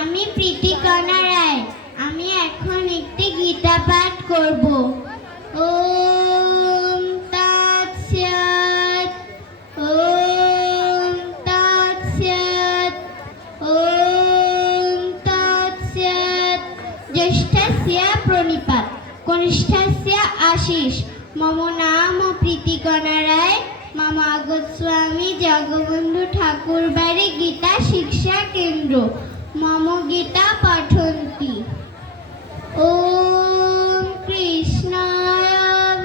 আমি প্রীতিকণা রায়। আমি এখন একটি গীতা পাঠ করব। ওম তৎসৎ, ওম তৎসৎ, ওম তৎসৎ। জ্যেষ্ঠস্য প্রণিপাত, কনিষ্ঠস্য আশীষ। মম নাম প্রীতিকণা রায়। মম আগস্বামী জগবন্ধু ঠাকুর বাড়ি গীতা শিক্ষা কেন্দ্র। মম গীতা পঠন্তি। ওম কৃষ্ণায়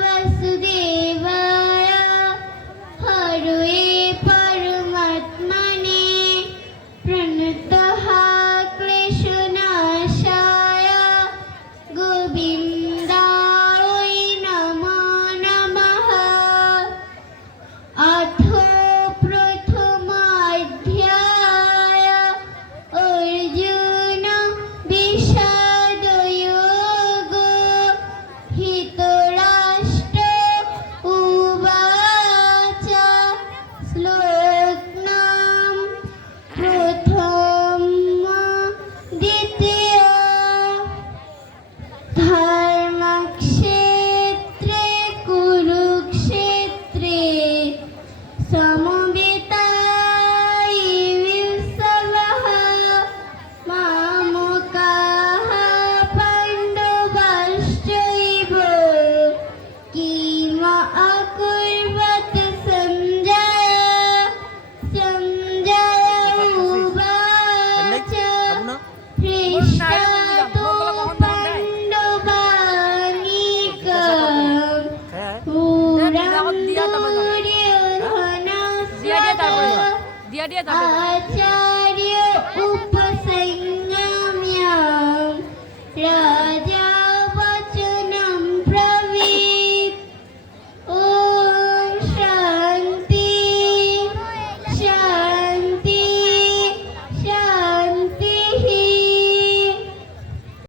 বাসুদেবায় হরয়ে পরমাত্মনে প্রণতঃ ক্লেশনাশায় গোবিন্দায় নমো নমঃ। অথ প্রথমাধ্যায় অর্জুন বিষাদয়োগ। ধৃতরাষ্ট্র উবাচ শ্লোকনাম প্রথম দ্বিতীয়। ধর্মক্ষেত্রে কুরুক্ষেত্রে সমবেতায়ুৎসবः। মামকাঃ পাণ্ডবাশ্চৈব কিম অকুর্বত সঞ্জয়। সঞ্জয় উবাচ পৃষ্ঠতো পাণ্ডবানীকम् পুরं দুর্যোধনস্য আচার্য উপসংহাম্য রাজা